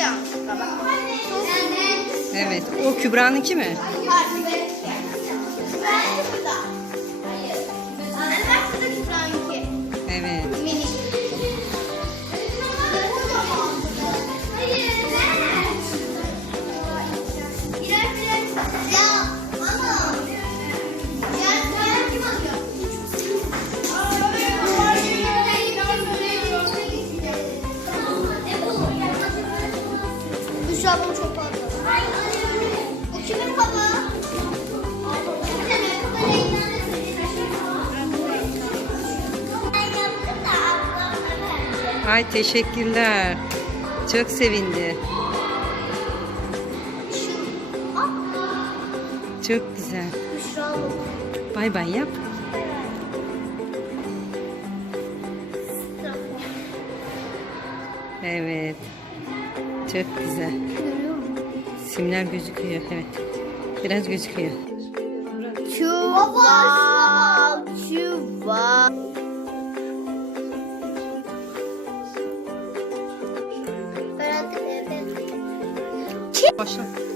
yanlışlıkla bak. Evet. O Kübra'nınki mi? Evet. Dışarıda çok fazla. Bu kimin kabı? Ay teşekkürler. Çok sevindi. Çok güzel. Bay bay yap. Evet. Çok güzel. Simler gözüküyor. Evet. Biraz gözüküyor. Çuval, çuval. Başla.